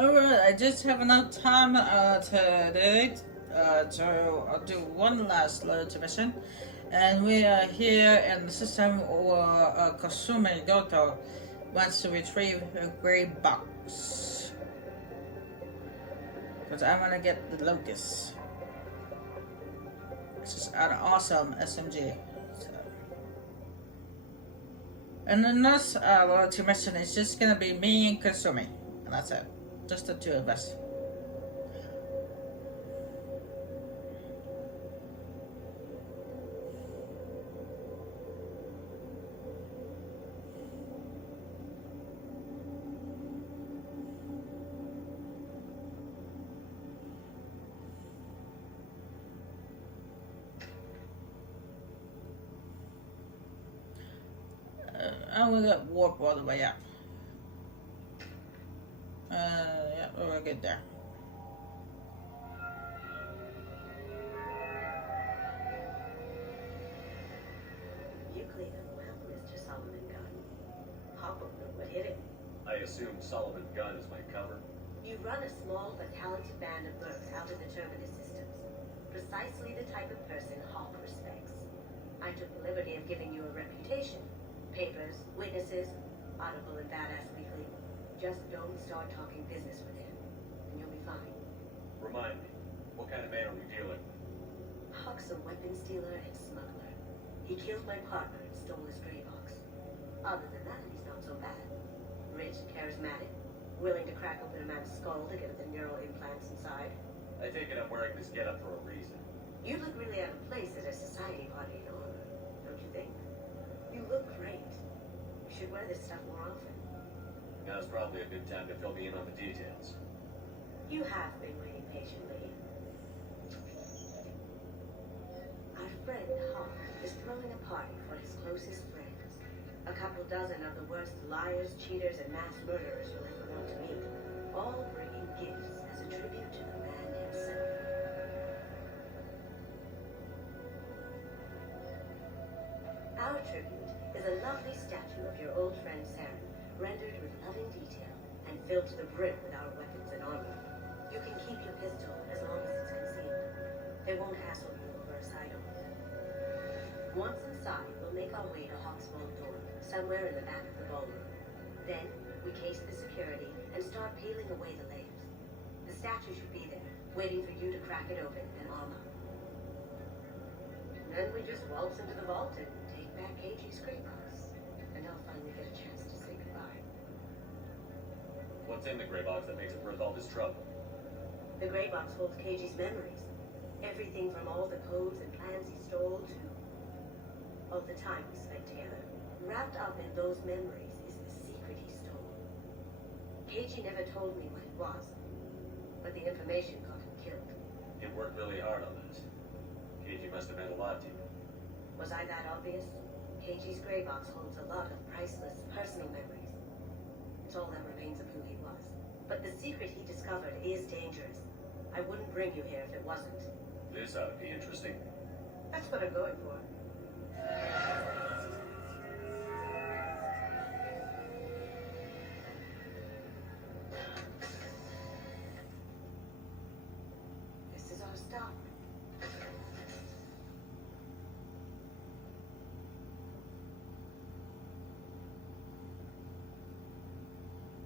Alright, I just have enough time today to do one last loyalty mission. And we are here in the system where Kasumi Goto wants to retrieve a gray box. Because I want to get the Locust. It's just an awesome SMG. So. And the next loyalty mission is just going to be me and Kasumi. And that's it. Just the two of us. And we got warp all the way up. Yeah, we're good there. You cleaned up well, Mr. Solomon Gunn. Papa knew what hit him. I assume Solomon Gunn is my cover. You run a small but talented band of mercs out of the Terminus systems. Precisely the type of person Hawk respects. I took the liberty of giving you a reputation. Papers, witnesses, article in Badass Weekly. Just don't start talking business with him, and you'll be fine. Remind me, what kind of man are we dealing with? Hawk's a weapons dealer and smuggler. He killed my partner and stole his gray box. Other than that, he's not so bad. Rich, charismatic, willing to crack open a man's skull to get at the neural implants inside. I take it I'm wearing this getup for a reason. You look really out of place at a society party in honor, don't you think? You look great. You should wear this stuff more often. Now's probably a good time to fill me in on the details. You have been waiting patiently. Our friend Hawk is throwing a party for his closest friends. A couple dozen of the worst liars, cheaters, and mass murderers you'll ever want to meet. All bringing gifts as a tribute to the man himself. Our tribute is a lovely statue of your old friend Saren, rendered with loving detail and filled to the brim with our weapons and armor. You can keep your pistol as long as it's concealed. They won't hassle you over a sidearm. Once inside, we'll make our way to Hawk's vault door, somewhere in the back of the ballroom. Then, we case the security and start peeling away the layers. The statue should be there, waiting for you to crack it open and arm up. Then we just waltz into the vault and take back KG's great box. And I'll finally get a chance to say goodbye. What's in the gray box that makes it worth all this trouble? The gray box holds KG's memories. Everything from all the codes and plans he stole to all the time we spent together. Wrapped up in those memories is the secret he stole. KG never told me what it was, but the information got him killed. You worked really hard on this. KG must have meant a lot to you. Was I that obvious? KG's gray box holds a lot of priceless personal memories. It's all that remains of who he was. But the secret he discovered is dangerous. I wouldn't bring you here if it wasn't. This ought to be interesting. That's what I'm going for. This is our stop.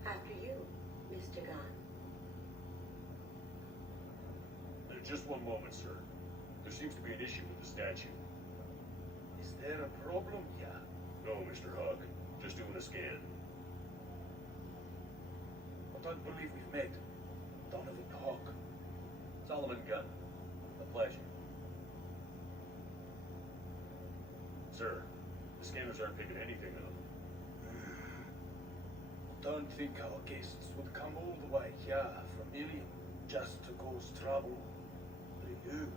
After you, Mr. Gunn. Just one moment, sir. There seems to be an issue with the statue. Is there a problem here? No, Mr. Hawk. Just doing a scan. I don't believe we've met. Donovan Hawk. Solomon Gunn. A pleasure. Sir, the scanners aren't picking anything up. I don't think our guests would come all the way here from Ilium just to cause trouble. Do you?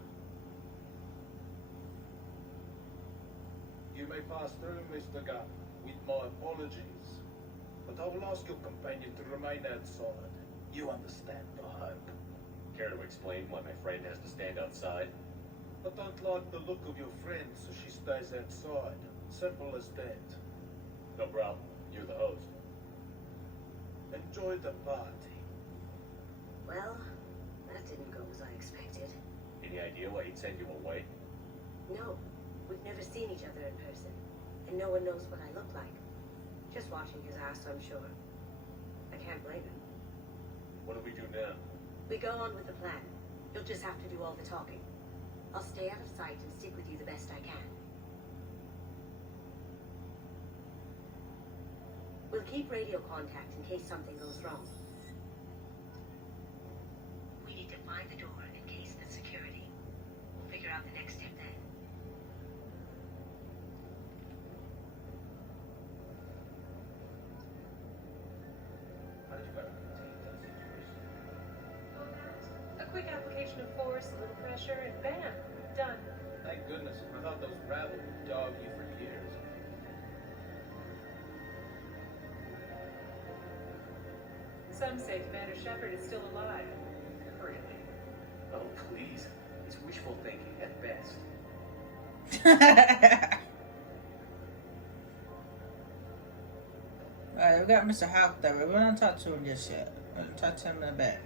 You may pass through, Mr. Gunn, with my apologies. But I will ask your companion to remain outside. You understand, I hope. Care to explain why my friend has to stand outside? I don't like the look of your friend, so she stays outside. Simple as that. No problem. You're the host. Enjoy the party. Well, that didn't go as I expected. Any idea why he'd send you away? No, we've never seen each other in person, and no one knows what I look like. Just watching his ass, I'm sure. I can't blame him. What do we do now? We go on with the plan. You'll just have to do all the talking. I'll stay out of sight and stick with you the best I can. We'll keep radio contact in case something goes wrong. We need to find the door and encase the security. We'll figure out the next step then. How did you guys contain that situation? A quick application of force, a little pressure, and bam, done. Thank goodness. I thought those rabble would dog you for years. Some say Commander Shepard is still alive. Currently. Oh, please. It's wishful thinking at best. Alright, we got Mr. Hawk there. We're gonna talk to him just yet. We're gonna talk to him in a bit.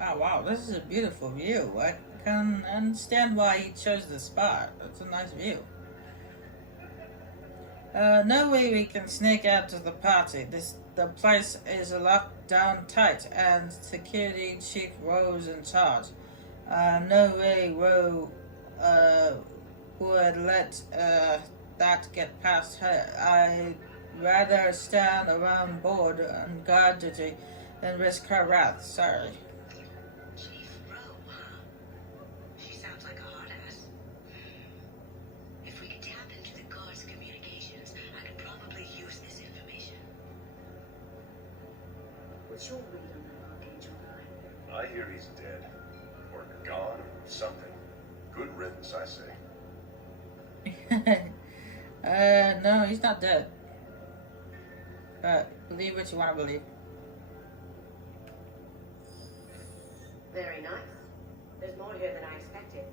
Oh wow, this is a beautiful view. I can understand why he chose this spot. It's a nice view. No way we can sneak out to the party. The place is locked down tight, and security chief Rowe's in charge. No way Rowe would let that get past her. I'd rather stand around board on guard duty than risk her wrath. Sorry. Chief Rowe, huh? She sounds like a hot ass. If we could tap into the guard's communications, I could probably use this information. What's your read on that Archangel guy? I hear he's dead. Or gone, or something. Good riddance, I say. No, he's not dead. But believe what you want to believe. Very nice. There's more here than I expected.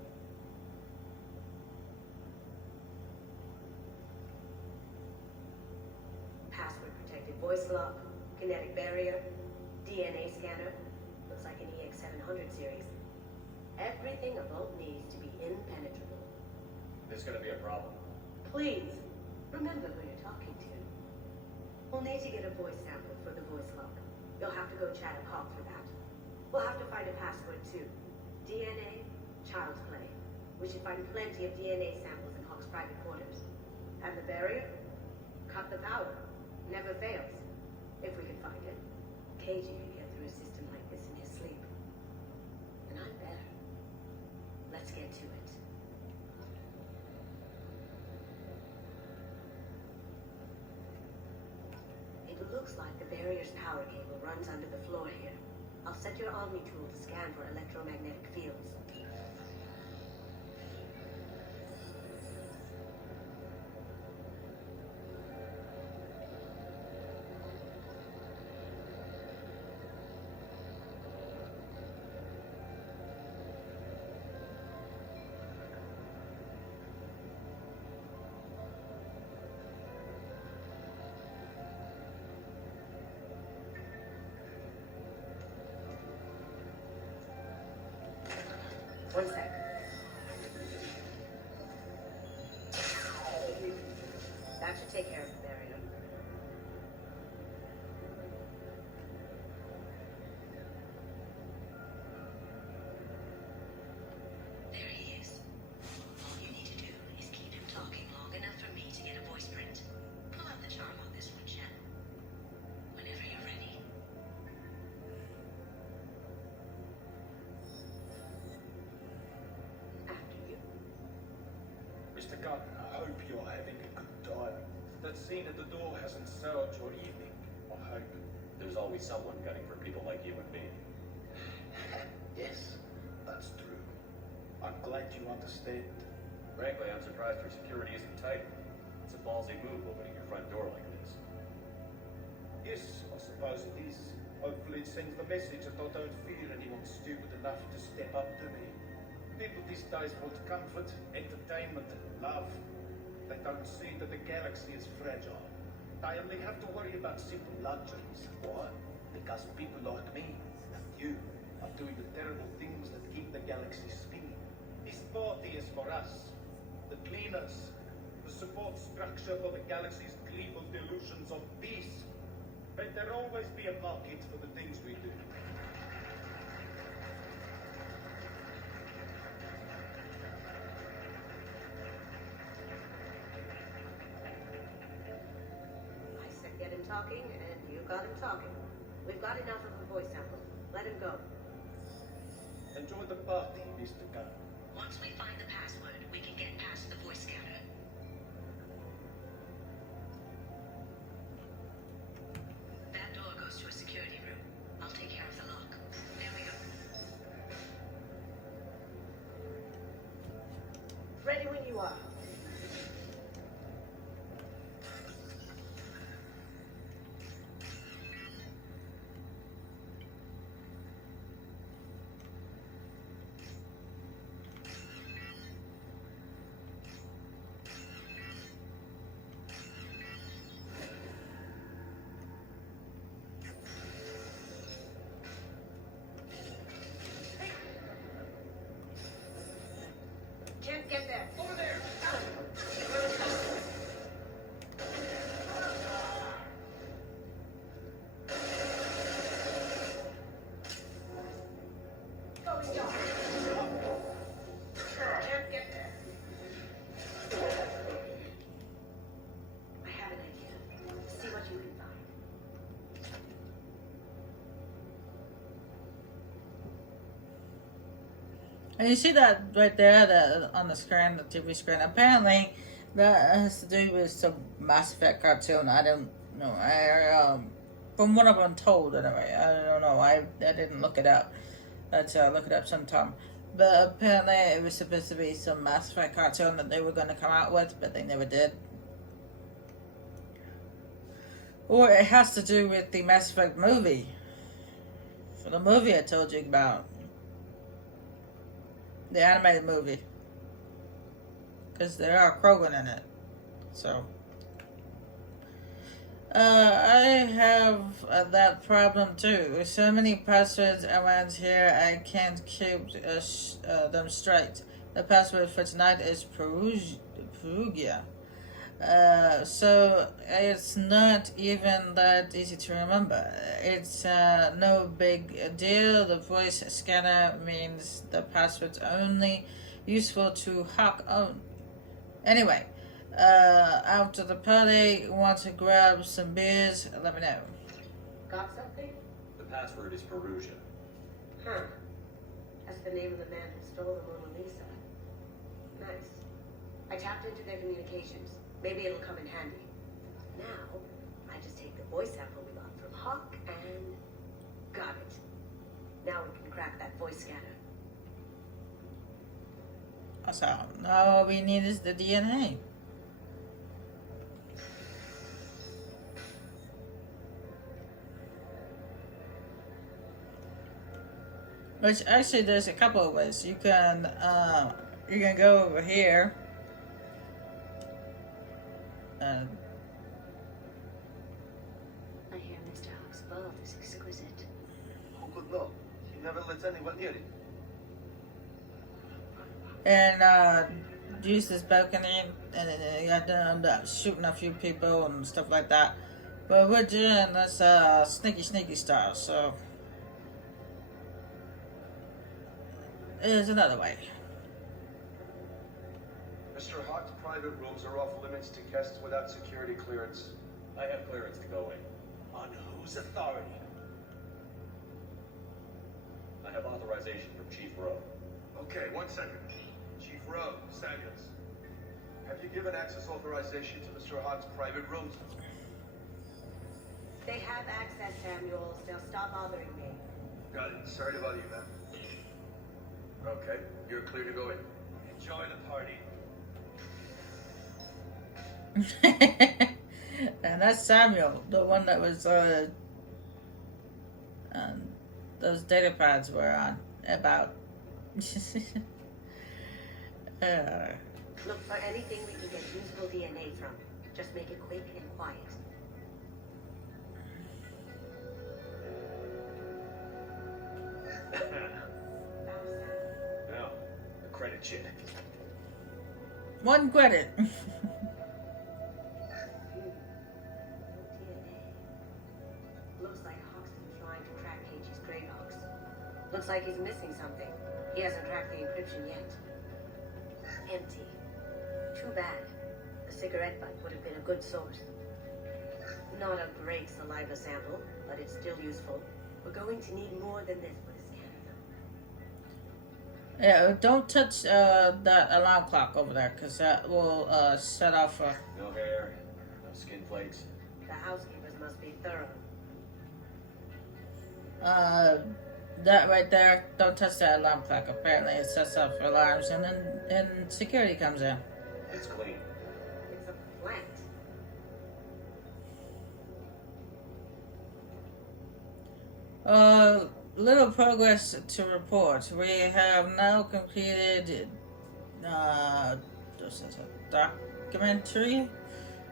Password protected voice lock, kinetic barrier, DNA scanner. Looks like an EX700 series. Everything a vault needs to be impenetrable. This is gonna be a problem. Please, remember who you're talking to. We'll need to get a voice sample for the voice lock. You'll have to go chat a cop for that. We'll have to find a password too. DNA, child's play. We should find plenty of DNA samples in Hawk's private quarters. And the barrier? Cut the power. Never fails. If we can find it. KG could get through a system like this in his sleep. And I'm better. Let's get to it. It looks like the barrier's power cable runs under the floor here. I'll set your Omni tool to scan for electromagnetic fields. One sec. That should take care of the barrier. There he is. All you need to do is keep him talking long enough for me to get a voice print. Pull out the charm on this one, Shen. Whenever you're ready. After you. Mr. Gunn, I hope you're having a good time. That scene at the door hasn't soured your evening, I hope. There's always someone gunning for people like you and me. Yes, that's true. I'm glad you understand. Frankly, I'm surprised your security isn't tight. It's a ballsy move opening your front door like this. Yes, I suppose it is. Hopefully it sends the message that I don't fear anyone stupid enough to step up to me. People these days want comfort, entertainment, love. They don't see that the galaxy is fragile. They only have to worry about simple luxuries. Why? Because people like me and you are doing the terrible things that keep the galaxy spinning. This party is for us, the cleaners, the support structure for the galaxy's gleeful delusions of peace. May there always be a market for the things we do. I said get him talking, and you got him talking. We've got enough of a voice sample. Let him go. Enjoy the party, Mr. Gunn. Once we find the password, we can get past the voice scanner. That door goes to a security room. I'll take care of the lock. There we go. Ready when you are. Can't get there. Over there. Going down. Can't get there. I have an idea. See what you can find. And you see that right there, on the screen, the TV screen. Apparently, that has to do with some Mass Effect cartoon. I don't know. From what I've been told, anyway. I don't know. I didn't look it up. Let's look it up sometime. But apparently, it was supposed to be some Mass Effect cartoon that they were going to come out with, but they never did. Or it has to do with the Mass Effect movie. For the movie I told you about. The animated movie. Because there are Krogan in it. So. I have that problem too. With so many passwords around here, I can't keep them straight. The password for tonight is Perugia. So it's not even that easy to remember. It's no big deal. The voice scanner means the password's only useful to hack on. Anyway, after the party, want to grab some beers? Let me know. Got something? The password is Perugia. Huh. That's the name of the man who stole the Mona Lisa. Nice. I tapped into their communications. Maybe it'll come in handy. Now, I just take the voice sample we got from Hawk and... got it. Now we can crack that voice scanner. So, now all we need is the DNA. Which actually there's a couple of ways. You can go over here. I hear Mr. Hawk's vault is exquisite. Who could know? He never lets anyone near it. And use this balcony, and you got done shooting a few people and stuff like that. But we're doing this sneaky style, so there's another way. Mr. Hawk's private rooms are off limits to guests without security clearance. I have clearance to go in. On whose authority? I have authorization from Chief Rowe. Okay, 1 second. Chief Rowe, Samuels. Have you given access authorization to Mr. Hawk's private rooms? They have access, Samuels. They'll stop bothering me. Got it. Sorry to bother you, man. Okay, you're clear to go in. Enjoy the party. And that's Samuel, the one that was those data pads were on about. Look for anything we can get usable DNA from. Just make it quick and quiet. Now, a credit check. One credit. DNA. Looks like Hawk's been trying to crack Cage's gray box. Looks like he's missing something. He hasn't cracked the encryption yet. Empty. Too bad. A cigarette butt would have been a good source. Not a great saliva sample, but it's still useful. We're going to need more than this for the scanner, though. Yeah, don't touch that alarm clock over there, because that will set off a... No hair, no skin plates. The housekeepers must be thorough. That right there, don't touch that alarm clock. Apparently it sets off alarms and then security comes in. It's clean. It's a plant. Little progress to report. We have now completed this is a documentary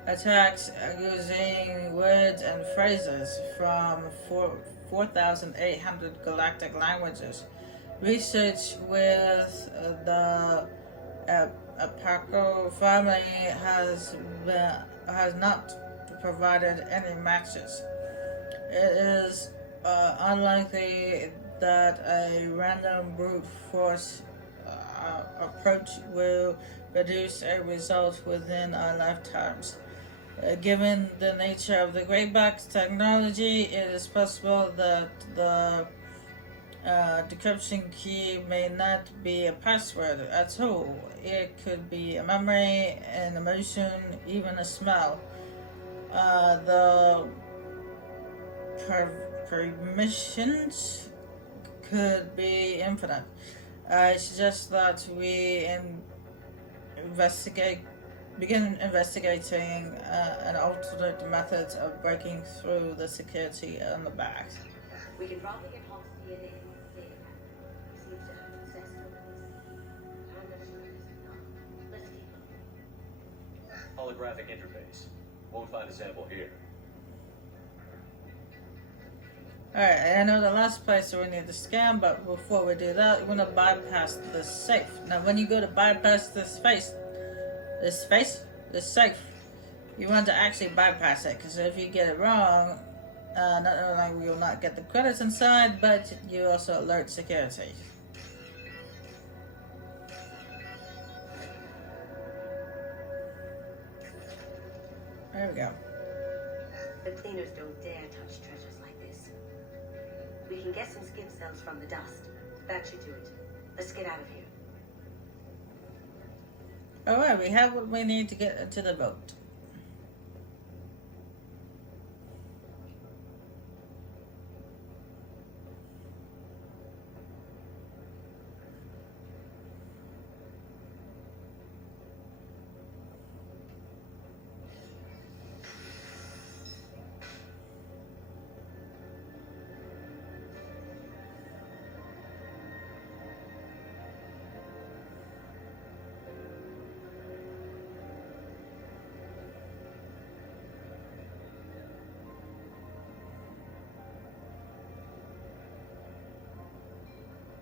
attacks using words and phrases from 4,800 galactic languages. Research with the Apaco family has not provided any matches. It is unlikely that a random brute force approach will produce a result within our lifetimes. Given the nature of the Greyback's technology, it is possible that the decryption key may not be a password at all. It could be a memory, an emotion, even a smell. The permissions could be infinite. I suggest that we begin investigating an alternate method of breaking through the security on the back. We can probably get Hawk's DNA from the data pack. He seems to have obsessed over this. I'm not sure this is enough. Let's keep looking. Holographic interface. Won't find a sample here. Alright, I know the last place that we need to scan, but before we do that, we're gonna bypass this safe. Now, when you go to bypass this safe, you want to actually bypass it, because if you get it wrong, not only will you not get the credits inside, but you also alert security. There we go. The cleaners don't dare touch treasures like this. We can get some skin cells from the dust. That should do it. Let's get out of here. Alright, we have what we need to get into the boat.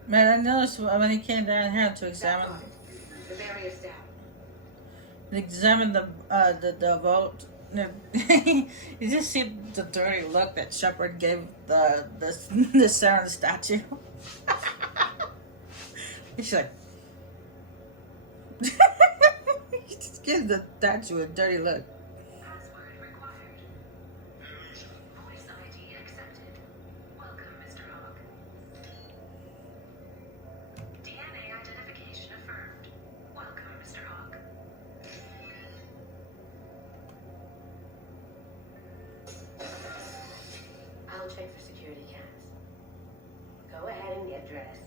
Man, I noticed when he came down here to examine The barrier's down. the vault, you just see the dirty look that Shepard gave the Saren statue. He's like, he just gives the statue a dirty look. Password required. Voice ID accepted. Welcome, Mr. Hawk. DNA identification affirmed. Welcome, Mr. Hawk. I'll check for security cams. Go ahead and get dressed.